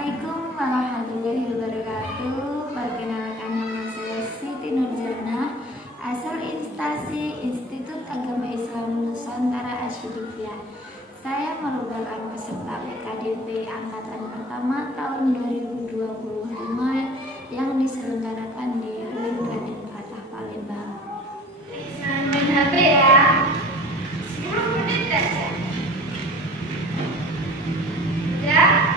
Assalamualaikum warahmatullahi wabarakatuh. Perkenalkan, nama saya Siti Nurjana, asal instansi Institut Agama Islam Nusantara Asyidikiyah. Saya merupakan peserta PKDP Angkatan Pertama tahun 2025 yang diselenggarakan di UIN Raden Fatah Palembang. Main HP ya, 10 menit aja. Ya.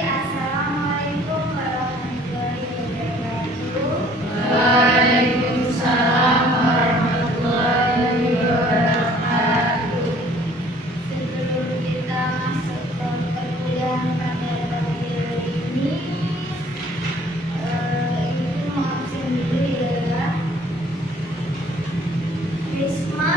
Assalamualaikum warahmatullahi wabarakatuh. Waalaikumsalam warahmatullahi wabarakatuh. Sebelum kita masuk ke perkuliahan pada pagi hari ini mau absen dulu ya. Risma.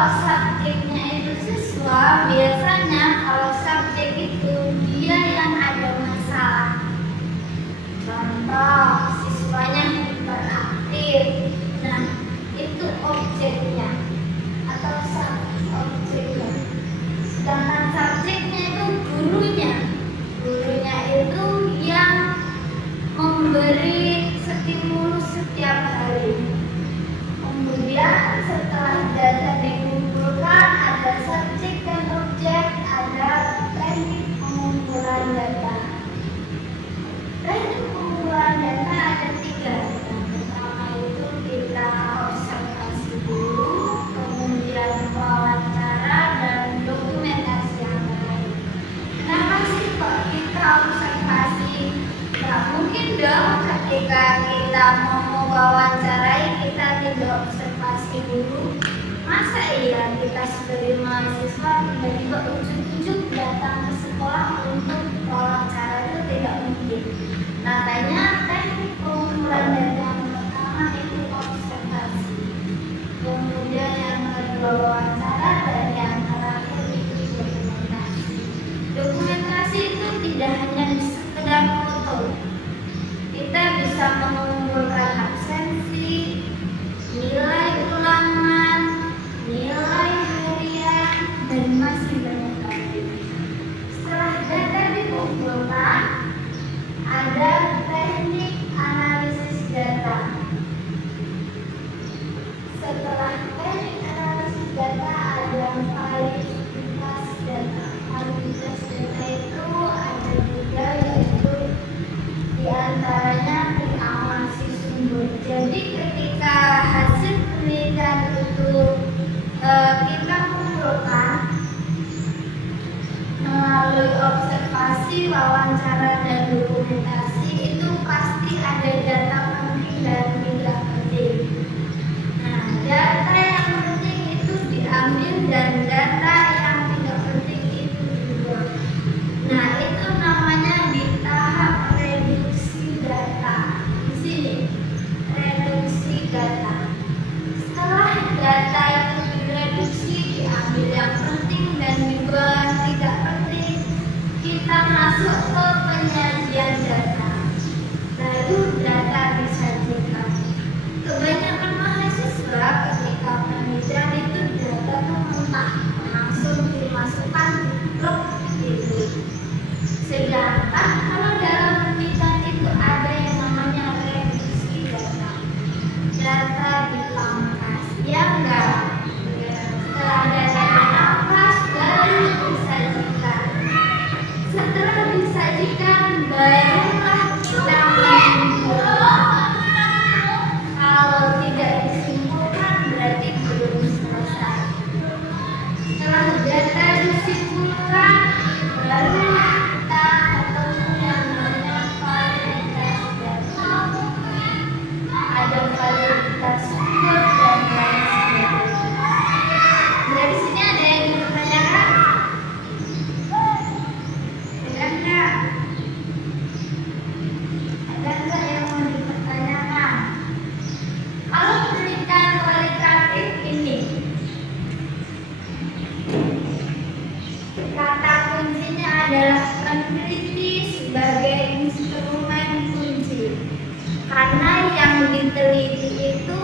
Subjeknya itu siswa, biasanya kalau subjek itu dia yang ada masalah. Contoh, siswanya hiperaktif. Nah, itu objeknya atau subjeknya. Sedangkan subjeknya itu gurunya. Gurunya itu yang memberi stimulus setiap hari. Kemudian setelah data dikumpulkan, ada subjek dan objek, ada teknik pengumpulan data. Teknik pengumpulan data ada 3. Yang pertama itu kita observasi dulu, kemudian wawancara dan dokumentasi yang lain. Kenapa sih kok kita observasi? Nggak mungkin dong ketika kita mau mewawancarai kita tidak observasi dulu. Masa iya kita sebagai mahasiswa tiba-tiba ujuk-ujuk datang ke sekolah untuk wawancara? Itu tidak mungkin. Makanya teknik pengumpulan data yang pertama itu observasi, kemudian yang kedua wawancara, dan yang terakhir itu dokumentasi. Dokumentasi itu tidak hanya sekedar foto. Kita bisa mengumpulkan absensi, nilai ulangan, nilai harian, dan masih banyak lagi. melalui observasi, wawancara, dan dokumentasi itu pasti ada data penting dan tidak penting. Nah, data yang penting itu diambil dan data yang tidak penting itu dibuang. Nah, itu namanya di tahap reduksi data. Di sini, reduksi data. Setelah data itu direduksi, diambil yang penting dan dibuang yang tidak penting, kita masuk ke penyajian data. Lalu data disajikan. Kebanyakan mahasiswa ketika penelitian itu data itu mentah, langsung dimasukkan di blok itu. Sedangkan kalau dalam penelitian itu ada yang namanya reduksi data. Data dipangkas, ya enggak? Setelah data dipangkas, baru disajikan. Setelah disajikan, barulah kita menyimpulkan. Kalau tidak disimpulkan, berarti belum selesai. Setelah data disimpulkan, barulah kita ketemu yang namanya validitas data. Ada validitas sumber dan lain sebagainya. Dari sini ada yang dipertanyakan? Ada enggak? Ada enggak yang mau dipertanyakan? Kalau penelitian kualitatif ini, kata kuncinya adalah peneliti sebagai instrumen kunci. Karena yang diteliti itu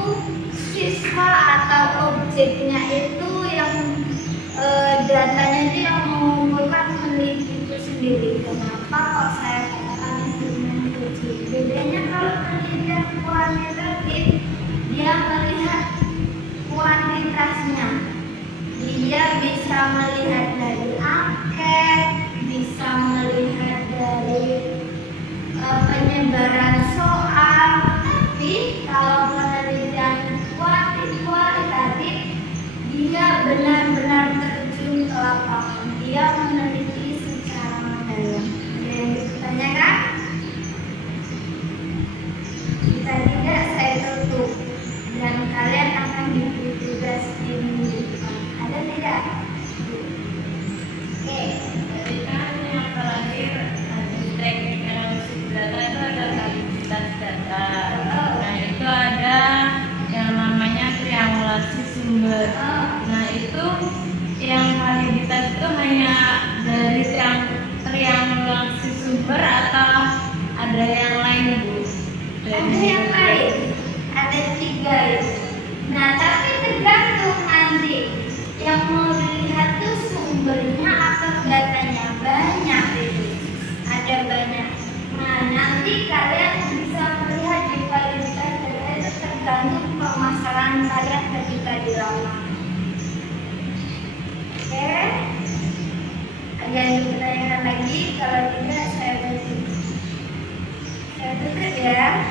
siswa atau objeknya itu yang datanya itu yang mengumpulkan peneliti itu sendiri. Kenapa kok saya katakan instrumen kunci? Bedanya kalau penelitian kuantitatif, dia melihat kuantitasnya. Dia bisa melihat dari angket, bisa melihat dari penyebaran soal. Tapi kalau penelitian kualitatif, dia benar-benar terjun ke lapangan. Dia meneliti secara mendalam. Ada yang ditanyakan? Jika tidak, saya tutup dan kalian akan diberi tugas di minggu depan. Ada tidak? Oke. Jadi kan yang terakhir teknik analisis data itu ada validitas data. Nah itu ada yang namanya triangulasi sumber. Nah itu yang validitas itu hanya dari triangulasi sumber atau ada yang lain, Bu? Ada yang lain, ada 3 itu. Nah, tapi tergantung nanti yang mau dilihat tuh sumbernya atau datanya banyak itu. Ada banyak. Nah, nanti kalian bisa melihat di validitas data itu tergantung permasalahan kalian ketika di lapangan. Oke? Ada yang ditanyakan lagi? Kalau tidak, saya tutup ya.